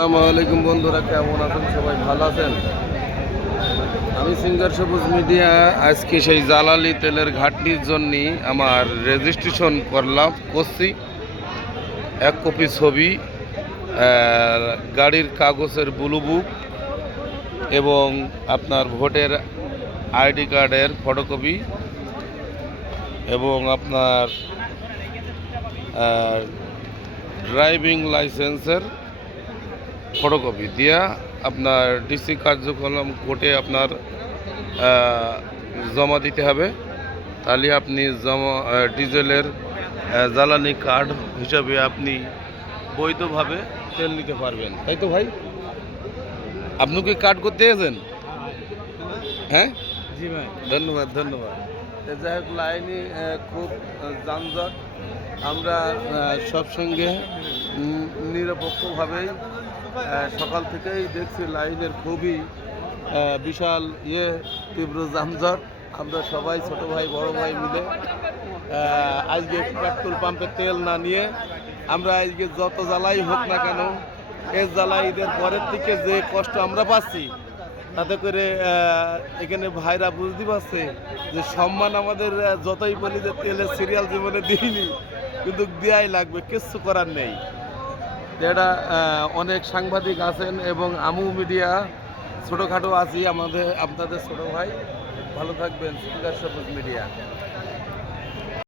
আসসালামু আলাইকুম বন্ধুরা, কেমন আছেন? সবাই ভালো আছেন? আমি সিঙ্গার সবুজ মিডিয়া আজকে সেই জালালি তেলের ঘাটতির জন্য আমার রেজিস্ট্রেশন করছি। এক কপি ছবি, গাড়ির কাগজের ব্লু বুক এবং আপনার ভোটের আইডি কার্ডের ফটোকপি এবং আপনার ড্রাইভিং লাইসেন্সের ফটোকপি দিয়া আপনার ডিসি কার্যক্রম কোর্টে আপনার জমা দিতে হবে। তাহলে আপনি ডিজেলের জ্বালানি কার্ড হিসাবে আপনি বৈধভাবে তেল নিতে পারবেন, তাই তো ভাই? আপনি কি কার্ড করতে এসেছেন? হ্যাঁ, জি ভাই। ধন্যবাদ ধন্যবাদ। যাই হোক, লাইনে খুব যানজট। আমরা সব সঙ্গে নিরপেক্ষভাবেই সকাল থেকেই দেখছি লাইনের খুবই বিশাল তীব্র যানজট। আমরা সবাই ছোট ভাই বড় ভাই মিলে আজকে পেট্রোল পাম্পে তেল না নিয়ে আমরা আজকে যত জ্বালাই হোক না কেন, এর জ্বালাই ঈদের পরের থেকে যে কষ্ট আমরা পাচ্ছি, তাতে করে এখানে ভাইরা বুঝতে পারছে যে সম্মান আমাদের যতই বলি যে তেলের সিরিয়াল জীবনে দিইনি, কিন্তু দেওয়াই লাগবে, কিচ্ছু করার নেই। এটা অনেক সাংবাদিক আছেন এবং আমু মিডিয়া ছোটোখাটো আছি, আপনাদের ছোট ভাই। ভালো থাকবেন। সিঙ্গার সবুজ মিডিয়া।